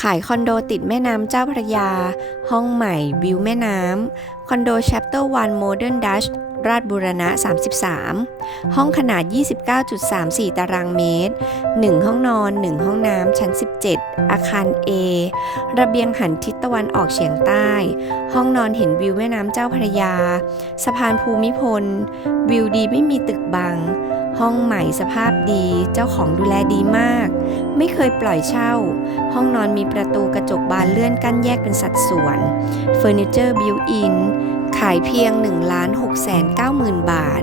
ขายคอนโดติดแม่น้ำเจ้าพระยา ห้องใหม่วิวแม่น้ำ คอนโด Chapter 1 Modern Dutch ราชบุรณะ 33 ห้องขนาด 29.34 ตารางเมตร 1 ห้องนอน 1 ห้องน้ำ ชั้น 17 อาคาร A ระเบียงหันทิศตะวันออกเฉียงใต้ ห้องนอนเห็นวิวแม่น้ำเจ้าพระยา สะพานภูมิพล วิวดีไม่มีตึกบัง ห้องใหม่สภาพดี เจ้าของดูแลดีมาก ไม่เคยปล่อยเช่า ห้องนอนมีประตูกระจกบานเลื่อนกั้นแยกเป็นสัดส่วนเฟอร์นิเจอร์บิวอินขายเพียง 1 6 9 0 0 0 0 บาท